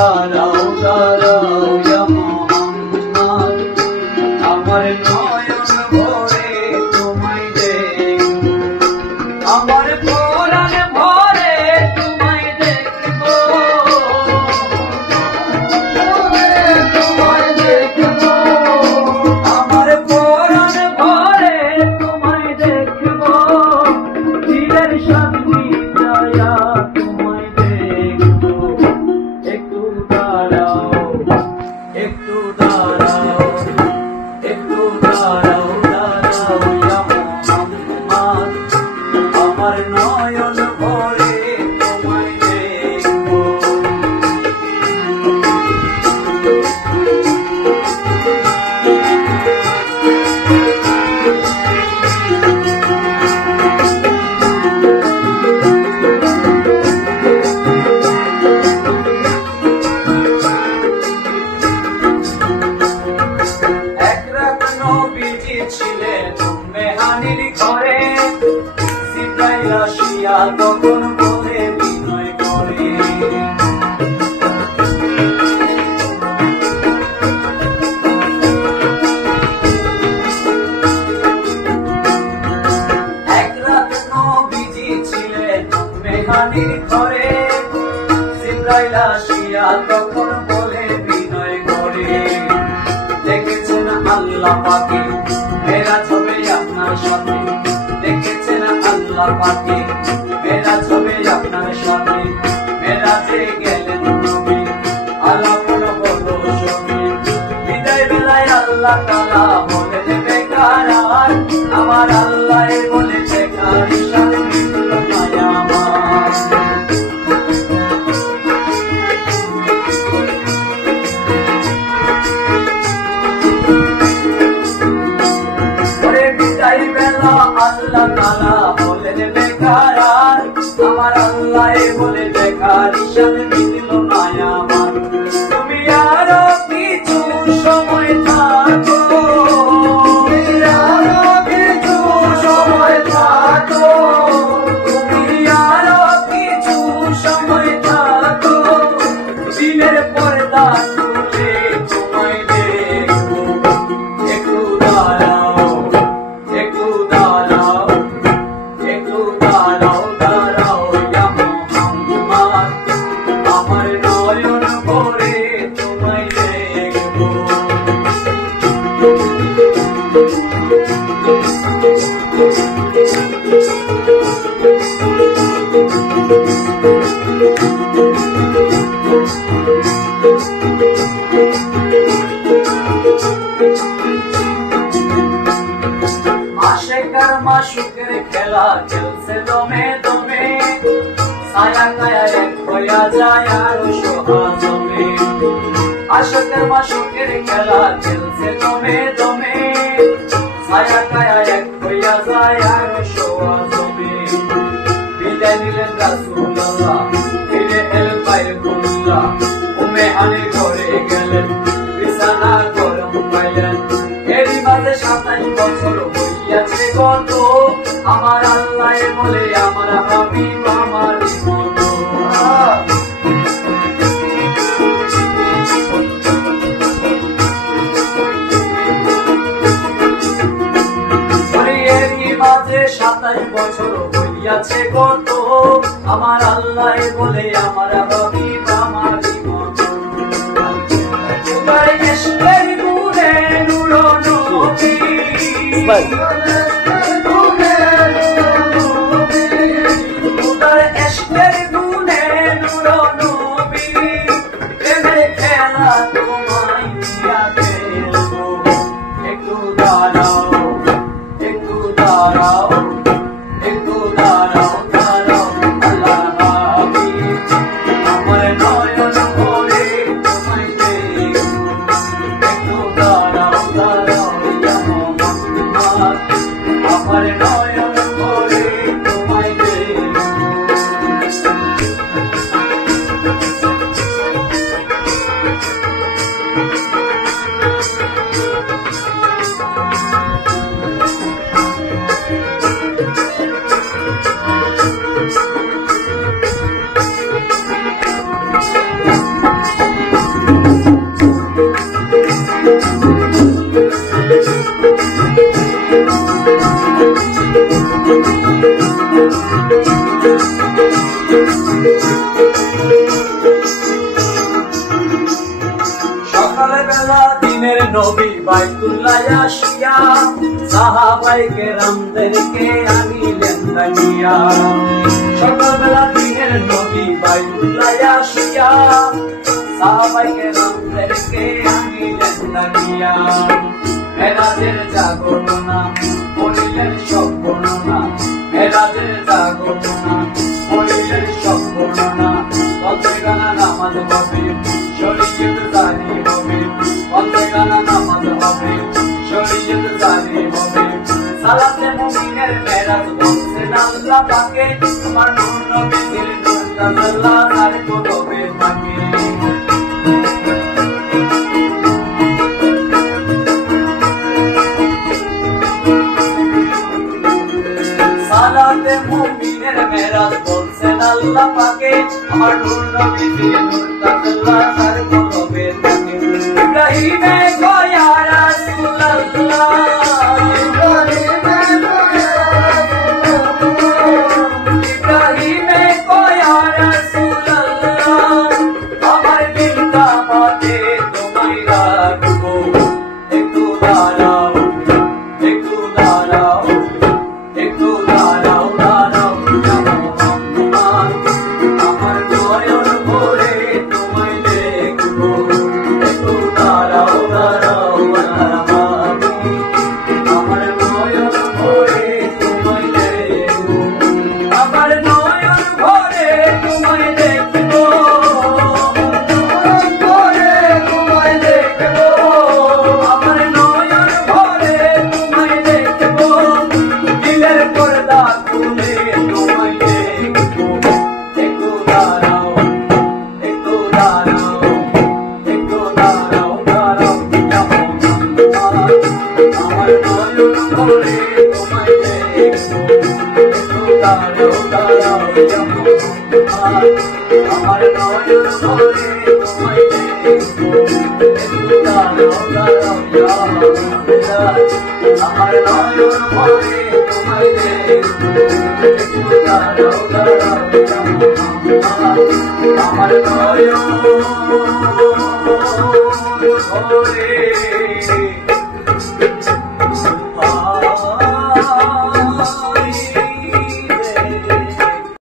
দাঁড়াও দাঁড়াও ইয়া মুহাম্মদ, আমার নয়ন ভরে তোমায় দেখবো, আমার পরাণ ভরে তোমায় দেখবো, তোমায় দেখবো, আমার পরাণ ভরে তোমায় দেখবো, দিলের শান্তি দয়া তোমায় দেখবো। একটু দাঁড়াও, একটু দাঁড়াও, একটু দাঁড়াও দাঁড়াও ইয়া মুহাম্মদ, আমার নয়ন ভরে তোমায় দেখবো। এক রাত নবীজি ছিলেন মেহানির ঘরে, জিবরাইল আসিয়া তখন বলে বিনয় করে, এক রাত নবীজি ছিলেন মেহানির ঘরে, জিবরাইল আসিয়া তখন বলে বিনয় করে, দেখেছেন আল্লাহ পাকে মেরাজ হবে আপনার সাথে, দেখেছেন আল্লাহ পাকে মেরাজ হবে আপনার সাথে, মেরাজে গেলেন নবী আলাপ হলো সবই, বিদায় বেলায় আল্লাহ তাআলা বলে দেবে কারার, আমার আল্লাহ বলেছে কারিশান মিলল মায়া আমার। বিদায় বেলা আল্লাহ তাআলা বলে দেবে কারার, আমার আল্লাহ বলে দেখার ঈশান মিলল মায়া আমার। তুমি আরো কিছু সময় থাকো, তুমি আরো কিছু সময় থাকো, তুমি আরো কিছু সময় থাকো, দিনের পর্দা তুলে তোমায় দেখবো। একটু দাঁড়াও, একটু দাঁড়াও, একটু দাঁড়াও দাঁড়াও ইয়া মুহাম্মদ, আমার নয়ন ভরে তোমায় দেখবো। আশেকার মাশুকের খেলা চলছে দমে দমে, ছায়া কায়া এক হইয়া যায় আরো সোহা জমে। আশেকার মাশুকের খেলা চলছে দমে দমে, ছায়া কায়া এক হইয়া যায় আরো সোহা জমে। বিদায় নিলেন রাসূলুল্লাহ, ফিরে এলেন বাইতুল্লাহ, মেহানির ঘরে গেলেন, বিছানা গরম পাইলেন, এরই মাঝে 27 বছর হইয়াছে গত, আমার আল্লাহ বলে আমার হাবিব আমার মতো। এরই মাঝে 27 বছর হইয়াছে গত, আমার আল্লাহ বলে আমার হাবিব আমার মতো। তোমার ইশকের নূরে নূর নবী, তোমার ইশকের নূরে নূর নবী, প্রেমের খেলা তোমায় দিয়া খেলবো। একটু দাঁড়াও, একটু দাঁড়াও, একটু দাঁড়াও দাঁড়াও আল্লাহ হাবিব, আমার নয়ন ভরে তোমায় দেখবো। একটু দাঁড়াও দাঁড়াও ইয়া মুহাম্মদ, নবী বাইতুল্লাহ আসিয়া সাহাবায়ে কেরামদেরকে আনিলেন দানিয়া সকালবেলা দিনের নবী বাইতুল্লাহ আসিয়া সাহাবায়ে কেরামদেরকে আনিলেন দানিয়া মেরাজের জাগরণা বলিলেন সব বর্ণনা মেরাজের জাগরণা বলিলেন সব বর্ণনা বলতে গানা নামাজ হবে শরীয়ত জারি হবে বলতে গানা নামাজ হবে শরীয়ত জারি হবে সালাতে মুমিনের মেরাজ বলছেন আল্লাহ পাকে আমার নূর নবীর নূর তাআলা তার কদমে থাকে সালাতে মুমিনের মেরাজ বলছেন আল্লাহ পাকে আমার নূর নবীর নূর তাআলা তার কদমে থাকে ইব্রাহিমে গো ইয়া রাসূলুল্লাহ ইব্রাহিমে গো ইয়া রাসূলুল্লাহ আমার দিলটা বাতে তোমায় রাখবো একটু দাঁড়াও একটু দাঁড়াও একটু দাঁড়াও দাঁড়াও আমার নয়ন ভরে তোমায় দেখবো একটু দাঁড়াও দাঁড়াও আমার নয়ন ভরে তোমায় দেখবো আমার নয়ন ভরে তোমায় দেখবো ভরে তোমায় দেখবো আমার নয়ন ভরে তোমায় দেখবো দিলের পর্দা খুলে তোমায় দেখবো একটু দাঁড়াও একটু দাঁড়াও একটু দাঁড়াও দাঁড়াও আমার নয়ন ভরে তোমায় দেখবো একটু দাঁড়াও দাঁড়াও আমার নয়ন ভরে তোমায় দেখবো একটু দাঁড়াও দাঁড়াও আমার নয়ন ভরে তোমায় দেখবো একটু দাঁড়াও দাঁড়াও আমার নয়ন ভরে